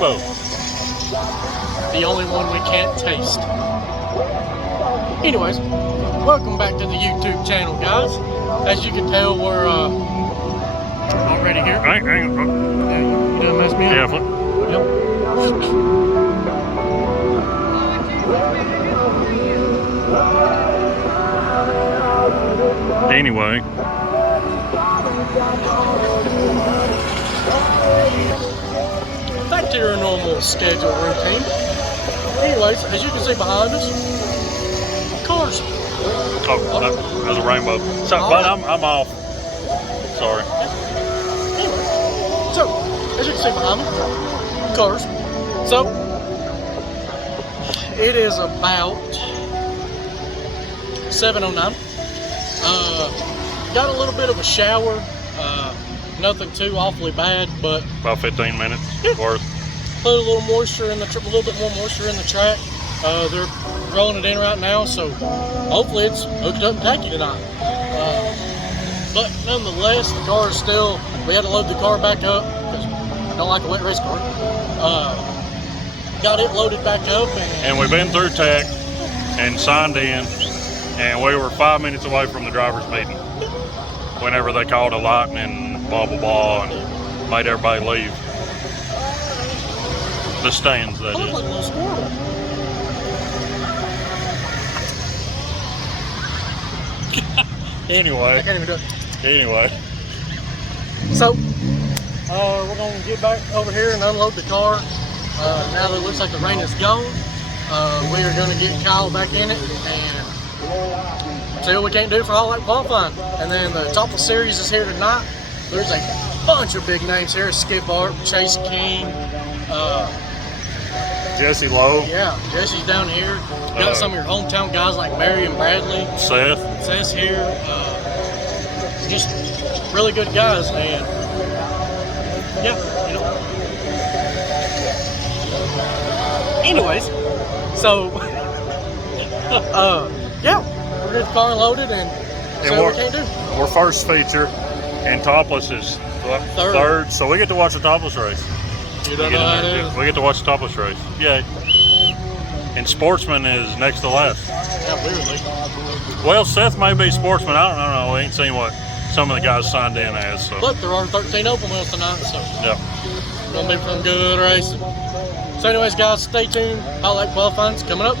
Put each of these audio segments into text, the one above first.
rainbow. The only one we can't taste. Anyways, welcome back to the YouTube channel, guys. As you can tell, we're already here. Hang on. Yeah, you done messed me up. Yeah, flip. Yep. Anyway. Back to your normal schedule routine. Anyways, as you can see behind us, cars. Oh, there's a rainbow. So, but I'm off. Sorry. Anyway, so as you can see behind me, cars. So it is about 7:09. Got a little bit of a shower. Nothing too awfully bad, but About 15 minutes worth. put a little moisture in the, a little bit more moisture in the track. They're rolling it in right now, so hopefully it's hooked up and tacky tonight. But nonetheless, the car is still. We had to load the car back up because I don't like a wet race car. Got it loaded back up, And we've been through tech and signed in, and we were 5 minutes away from the driver's meeting whenever they called a lightning and blah blah blah and made everybody leave the stands. That I look is. like a little squirrel. Anyway. I can't even do it. Anyway. So, we're going to get back over here and unload the car. Now that it looks like the rain is gone, we are going to get Kyle back in it and see what we can't do for all that qualifying. And then the top of the series is here tonight. There's a bunch of big names here. Skip Art, Chase King, Jesse Lowe. yeah, Jesse's down here. Got some of your hometown guys like Barry and Bradley. Seth's here. Just really good guys, and yeah, you know. Anyways, so yeah, we're getting the car loaded and see what we can't do. We're first feature, and topless is what, third. So we get to watch the topless race. You don't know how it is. We get to watch the topless race. Yay. And sportsman is next to last. Yeah, weirdly. Well, Seth may be sportsman. I don't know. We ain't seen what some of the guys signed in as. So. But there are 13 open wheels tonight, so Yeah. gonna be some good racing. So anyways, guys, stay tuned. Highlight qualifying's coming up.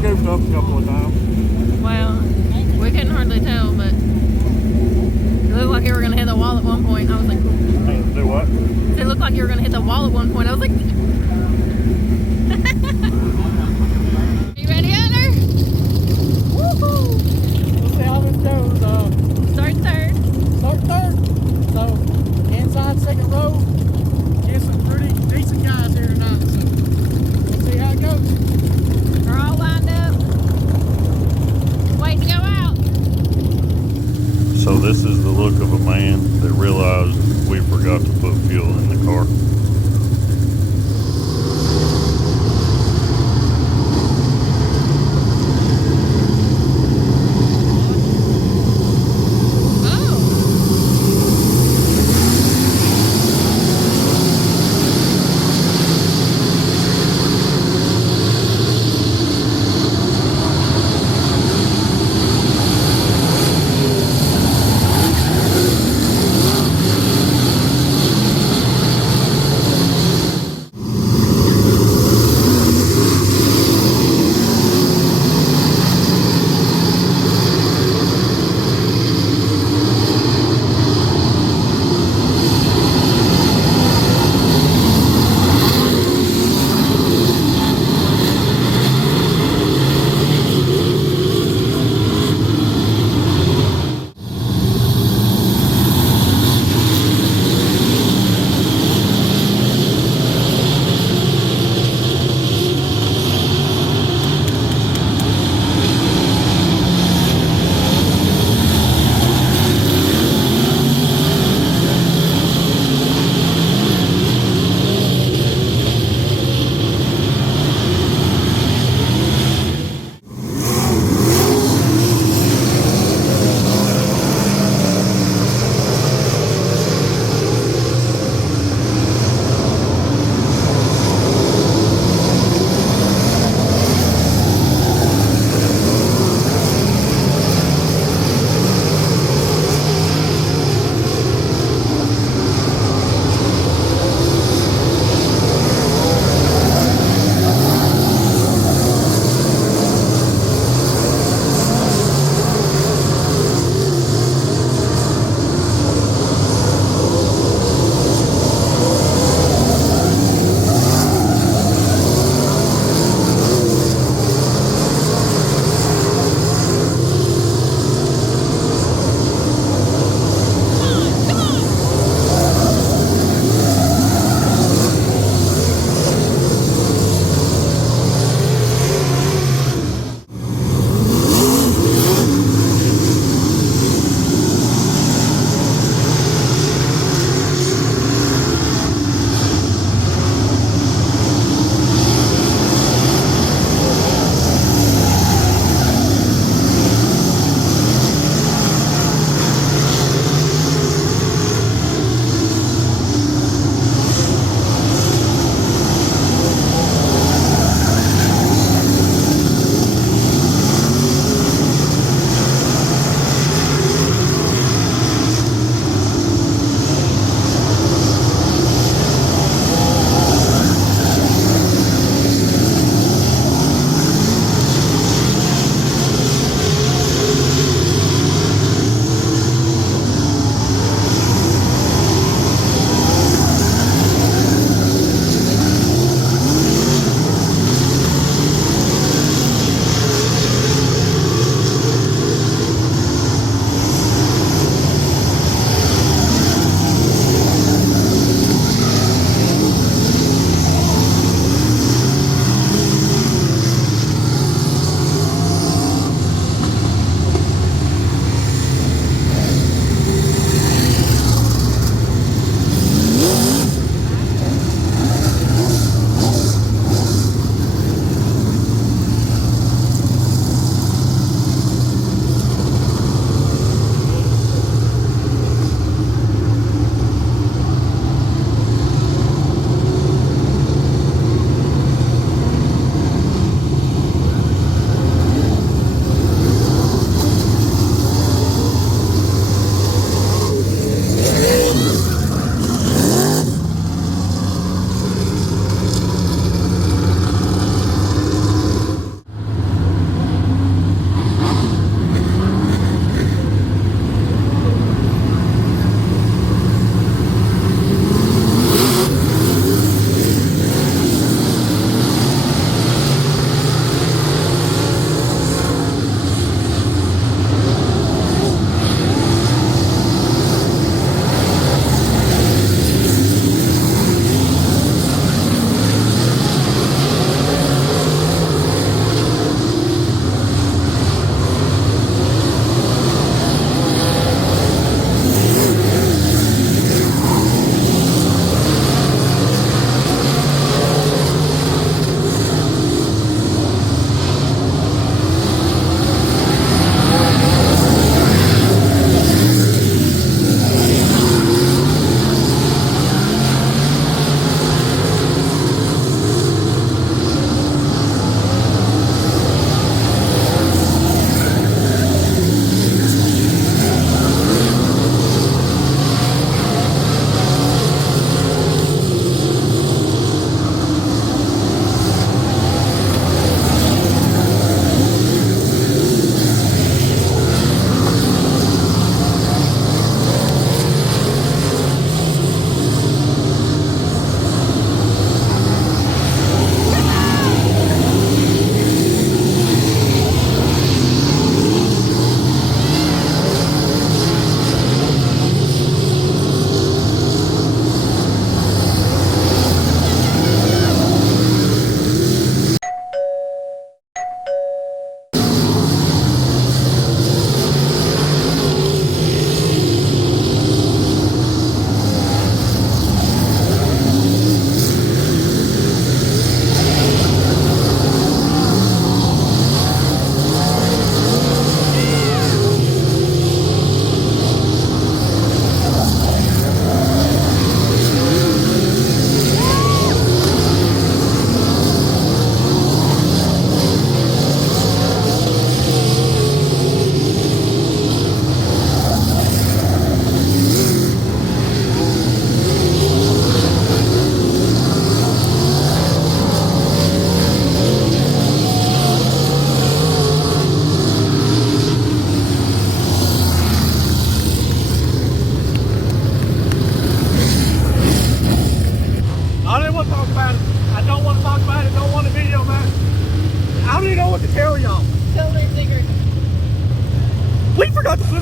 goofed up a couple of times. Well, we couldn't hardly tell, but it looked like you were going to hit the wall at one point. I was like, Do what? it looked like you were going to hit the wall at one point. I was like, are you ready, Hunter? Woohoo! We'll see how this goes. Start third. Start third. So, inside second row, get some pretty decent guys here tonight. So, we'll see how it goes. We're all lined up. Waiting to go out. So this is the look of a man that realized we forgot to put fuel in the car.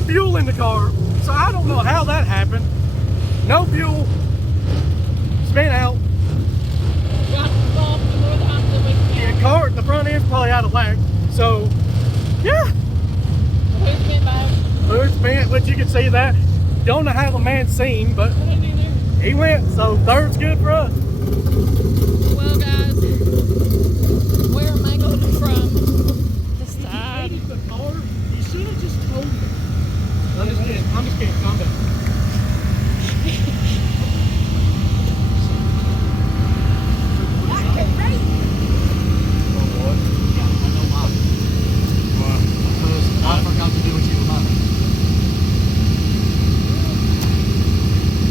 fuel in the car. So I don't know how that happened. No fuel. Spin out. Yeah, car, the front end's probably out of whack. So, yeah. Who's been back? Who's been, but you can see that. Don't know how the man's seen, but he went. So third's good for us. Well, guys, where am I going from? The side. The car, you should have just told me. I'm just kidding. Calm down. I forgot to do what you were about.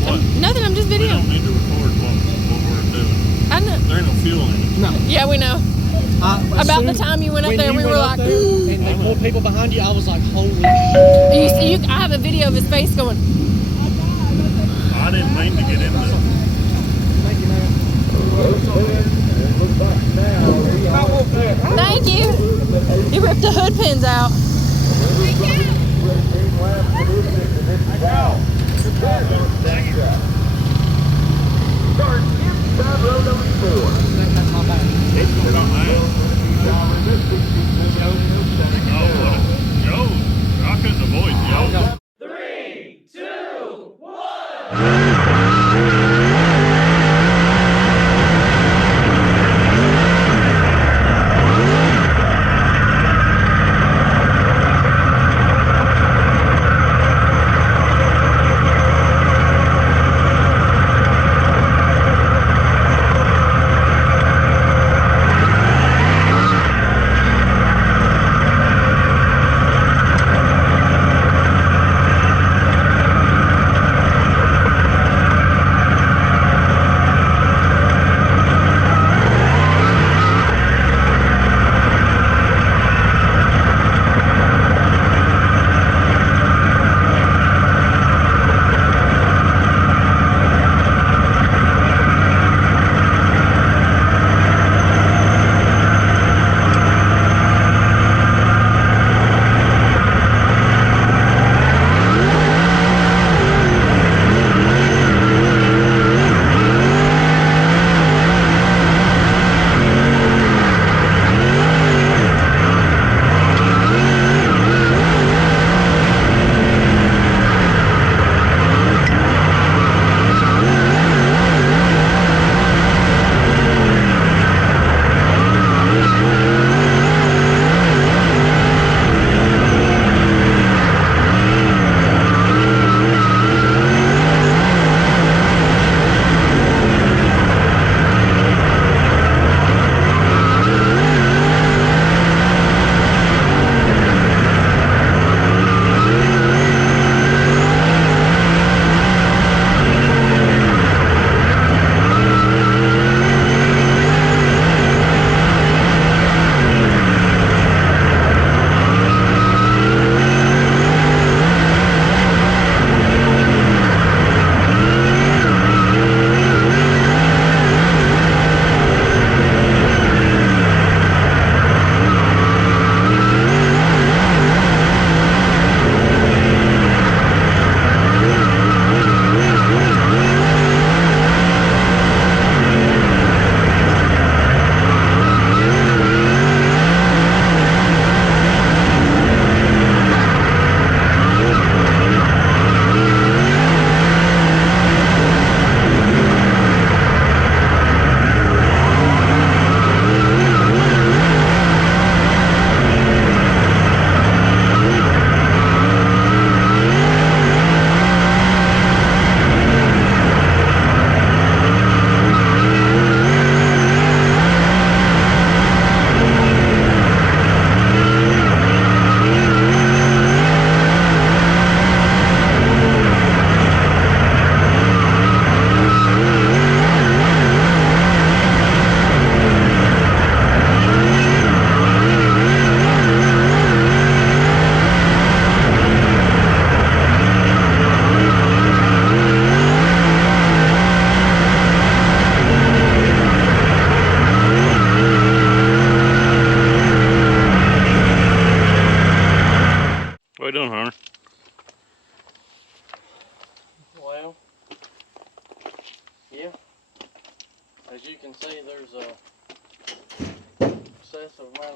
What? Nothing, I'm just We don't videoing. need to record what we're doing. I know. There ain't no fuel in it. No. Yeah, we know. About the time you went up there, we were like, and they pulled people behind you, I was like, holy shit. I have a video of his face going, I didn't mean to get into it. Thank you, man. thank you. He ripped the hood pins out. That's my bad. He's gonna come out. Oh, what a Joe. I couldn't avoid Joe.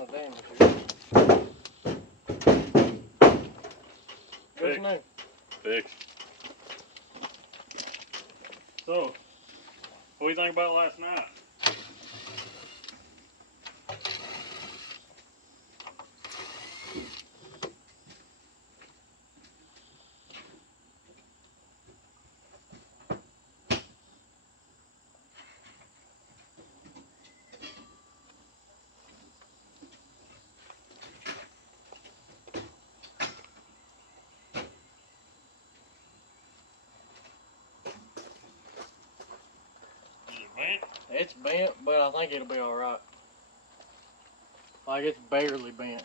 kind of damage here. Good to know. Fixed. So, what do you think about last night? Is it bent? It's bent, but I think it'll be alright. Like, it's barely bent.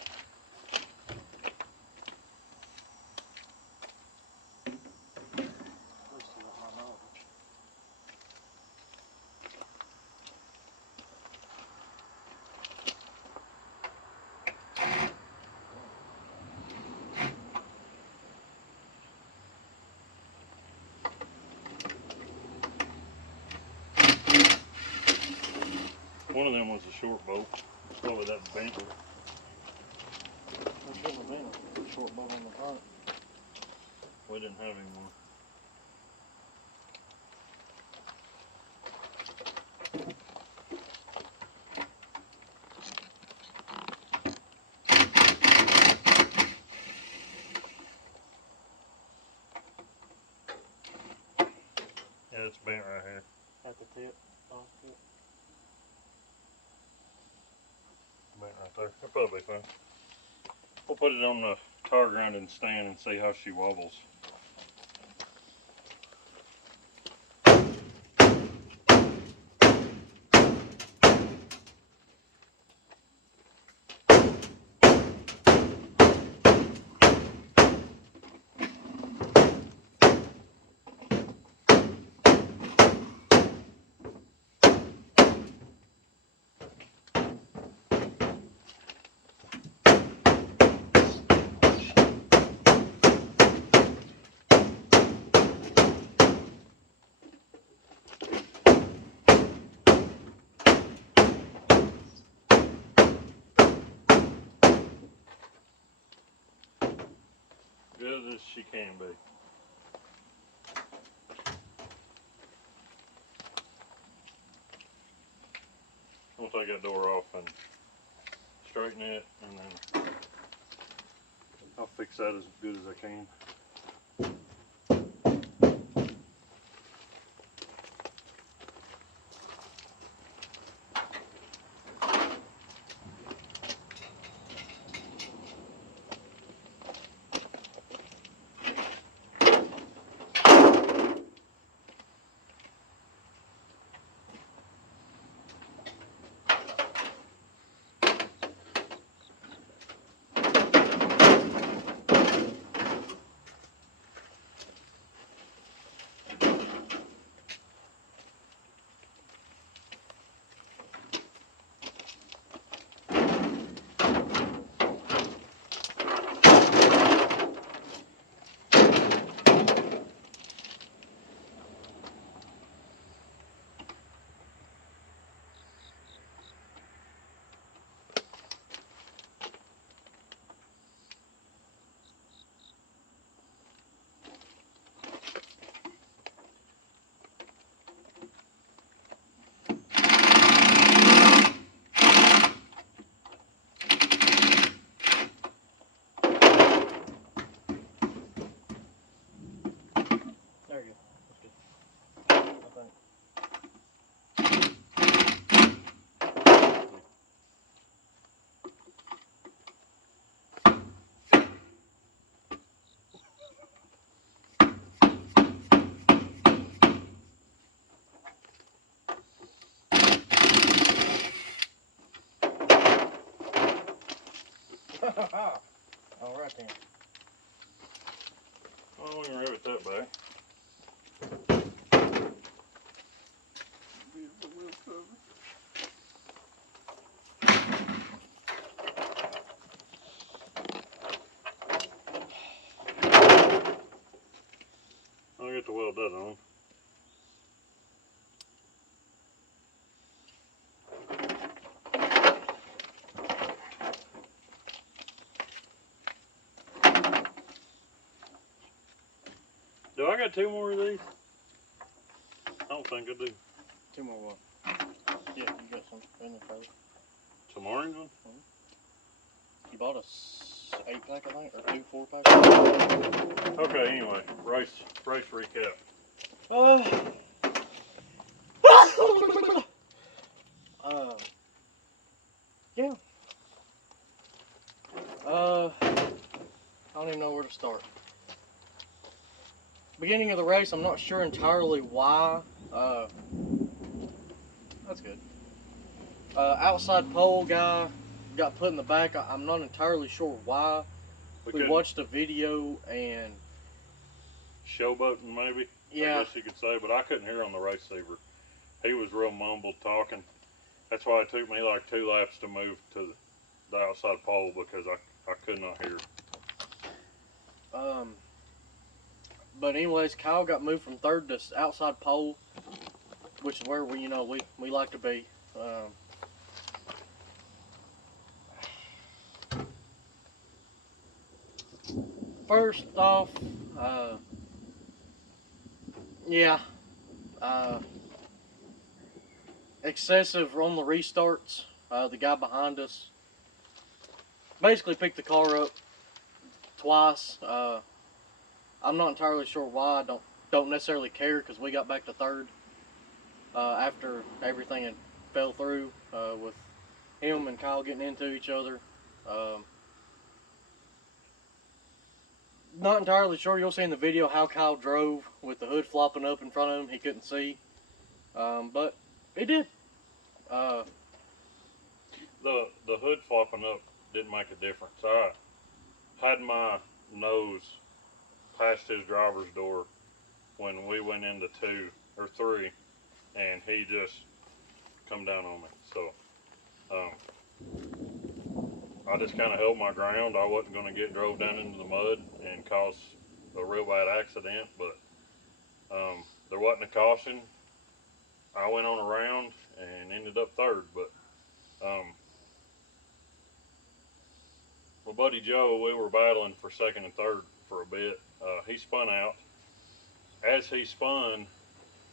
One of them was a short bolt. Probably that bent. There shouldn't have been a short bolt on the front. We didn't have any more. Yeah, it's bent right here. At the tip. Off tip. Bent right there. It'll probably be fine. We'll put it on the tar grinding stand and see how she wobbles. Good as she can be. I'll take that door off and straighten it, and then I'll fix that as good as I can. There you go. That's good. I think. All right then. Well, we can rivet that back. Beautiful wheel cover. I'll get the weld that on. Do I got 2 more of these? I don't think I do. 2 more what? Yeah, you got some in the trailer. Some orange one? You bought a 8-pack, I think, or 2 4-pack. Okay, anyway, race recap. Yeah. I don't even know where to start. Beginning of the race, I'm not sure entirely why. That's good. Outside pole guy got put in the back. I'm not entirely sure why. We watched a video and showboating maybe. Yeah. I guess you could say, but I couldn't hear on the receiver. He was real mumbled talking. That's why it took me like 2 laps to move to the outside pole because I could not hear. But anyways, Kyle got moved from 3rd to outside pole, which is where we like to be. First off, excessive on the restarts. The guy behind us basically picked the car up twice. I'm not entirely sure why. I don't necessarily care because we got back to 3rd after everything had fell through with him and Kyle getting into each other. Not entirely sure. You'll see in the video how Kyle drove with the hood flopping up in front of him. He couldn't see, but he did. The hood flopping up didn't make a difference. I had my nose past his driver's door when we went into 2 or 3, and he just come down on me. So I just kind of held my ground. I wasn't going to get drove down into the mud and cause a real bad accident, but there wasn't a caution. I went on around and ended up 3rd, but my buddy Joe, we were battling for 2nd and 3rd for a bit. He spun out. As he spun,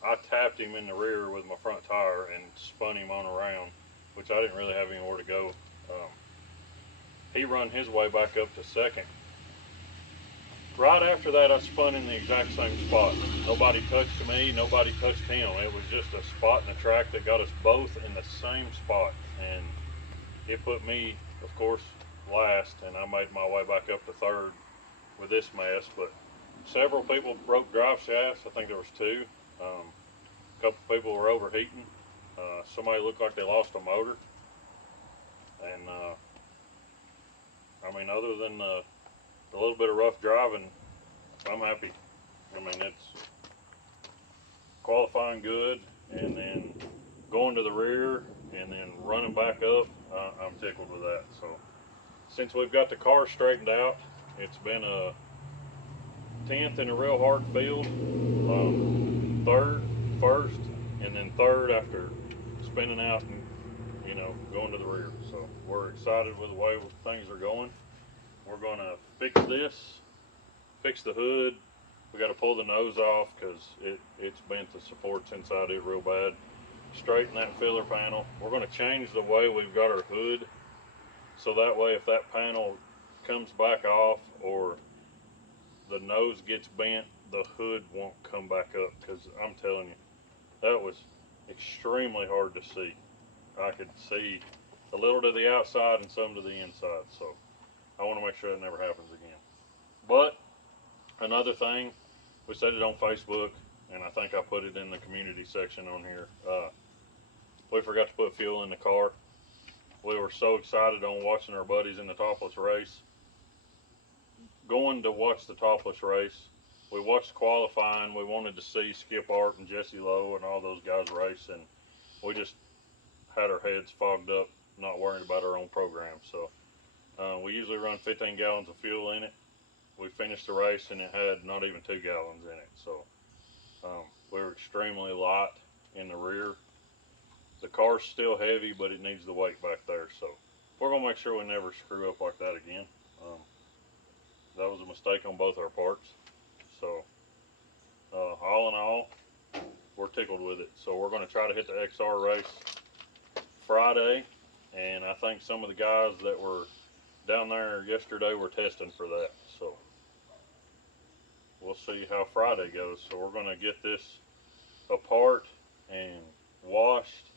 I tapped him in the rear with my front tire and spun him on around, which I didn't really have anywhere to go. He run his way back up to 2nd. Right after that, I spun in the exact same spot. Nobody touched me, nobody touched him. It was just a spot in the track that got us both in the same spot. And it put me, of course, last, and I made my way back up to 3rd with this mess. But several people broke drive shafts. I think there was 2. A couple people were overheating. Somebody looked like they lost a motor. And I mean, other than a little bit of rough driving, I'm happy. I mean, it's qualifying good, and then going to the rear, and then running back up. I'm tickled with that. So since we've got the car straightened out, it's been a 10th in a real hard field, 3rd, 1st, and then 3rd after spinning out and going to the rear. So we're excited with the way things are going. We're going to fix the hood. We got to pull the nose off because it's bent the supports inside it real bad. Straighten that filler panel. We're going to change the way we've got our hood, so that way if that panel comes back off or the nose gets bent, the hood won't come back up, because I'm telling you, that was extremely hard to see. I could see a little to the outside and some to the inside, so I want to make sure that never happens again. But another thing, we said it on Facebook, and I think I put it in the community section on here. We forgot to put fuel in the car. We were so excited on watching our buddies in the topless race. Going to watch the topless race, we watched qualifying. We wanted to see Skip Art and Jesse Lowe and all those guys race, and we just had our heads fogged up, not worrying about our own program. So we usually run 15 gallons of fuel in it. We finished the race and it had not even 2 gallons in it. So we were extremely light in the rear. The car's still heavy, but it needs the weight back there. So we're going to make sure we never screw up like that again. That was a mistake on both our parts. So all in all, we're tickled with it. So we're going to try to hit the XR race Friday, and I think some of the guys that were down there yesterday were testing for that. So we'll see how Friday goes. So we're going to get this apart and washed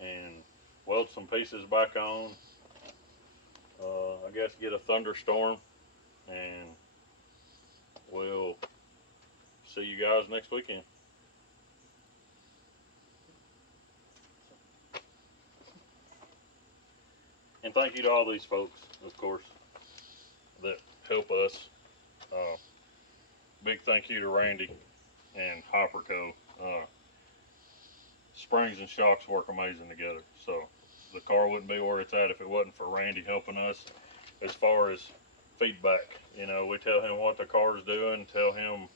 and weld some pieces back on. I guess get a thunderstorm, and we'll see you guys next weekend. And thank you to all these folks, of course, that help us. Big thank you to Randy and Hopperco. Springs and shocks work amazing together. So the car wouldn't be where it's at if it wasn't for Randy helping us as far as feedback. You know, we tell him what the car's doing, tell him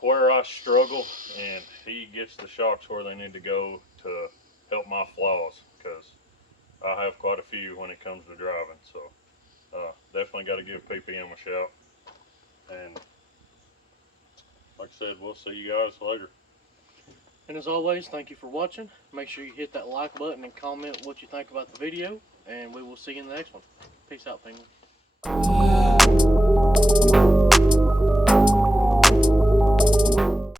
where I struggle, and he gets the shocks where they need to go to help my flaws, because I have quite a few when it comes to driving. So definitely got to give PPM a shout. And like I said, we'll see you guys later. And as always, thank you for watching. Make sure you hit that like button and comment what you think about the video. And we will see you in the next one. Peace out, penguins.